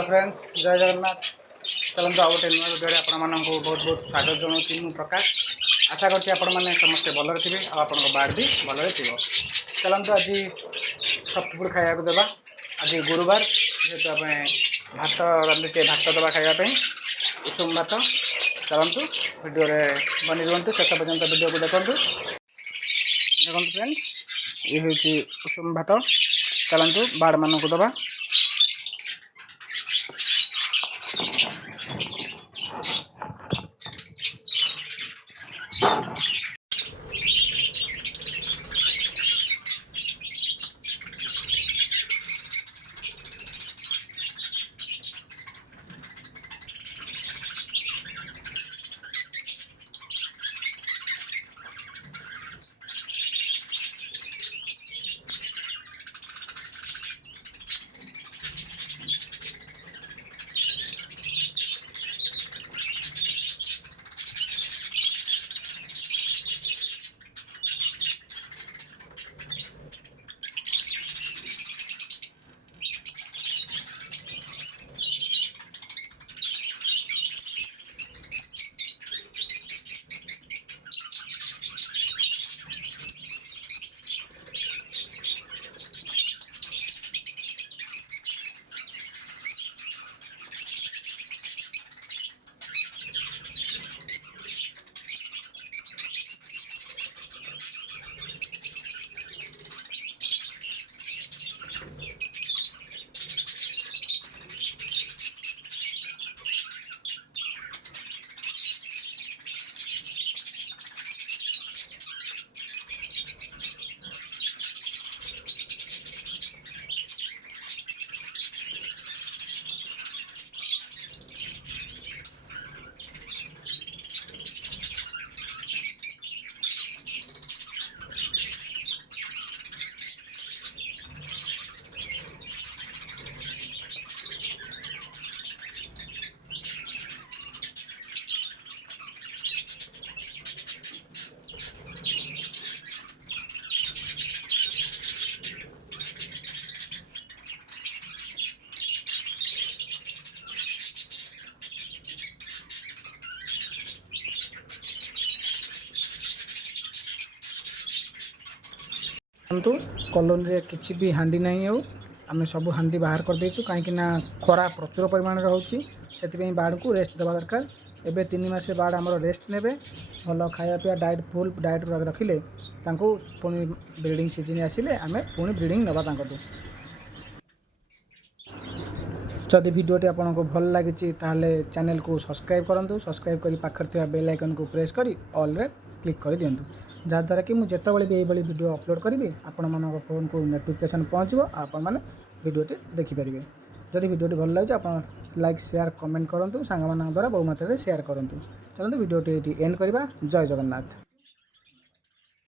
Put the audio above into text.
Hello friends जय जगन्नाथ। चलते आउ गोटे नुआ भिडियो आपण बहुत बहुत स्वागत जनाऊँ मु प्रकाश। आशा करते समस्ते भल थे आप बाड़ भी भल थी। चलते आज सफ्टफुड खाया देवा। आज गुरुवार जेहेतु आम भात रांधे भात देवा खायापी उषुम भात। चलतु भिडियो बनी रुहतु शेष पर्यंत भिडियो को देखु। देखो फ्रेंड्स ये हूँ उषुम भात। चलतु बाड़ मानक दबा। परंतु कॉलोनी रे किसी भी हांडी नहीं आम सब हांडी बाहर कर देचु कहीं खरा प्रचुर परिमाण से बाड़ को रेस्ट देवा दरकार। एबे 3 मास बाड़ आम रेस्ट ने भल खाया पीया डाइट फुल डाइट रखिले पुणी ब्रीडिंग सीजन आसिले आम पुणी ब्रीडिंग नवा। जदि भिडियोटी आपको भल लगी चैनल को सब्सक्राइब करूँ। सब्सक्राइब कर पाखे बेल आइकन को प्रेस कर ऑल रे क्लिक कर दिंतु जहाँद्वारा कि मुझे जितेबाला भी यही वीडियो अपलोड करी आपण मान फोन को नोटिफिकेशन पहुँचो आपण मैंने भिडियोटी देखिपारे। जदि भिडियोटी भल लगे आप लाइक शेयर कमेंट करूँ सांग द्वारा बहु मात्रा शेयर करूँ। चलते भिडियोटी एंड करवा। जय जगन्नाथ।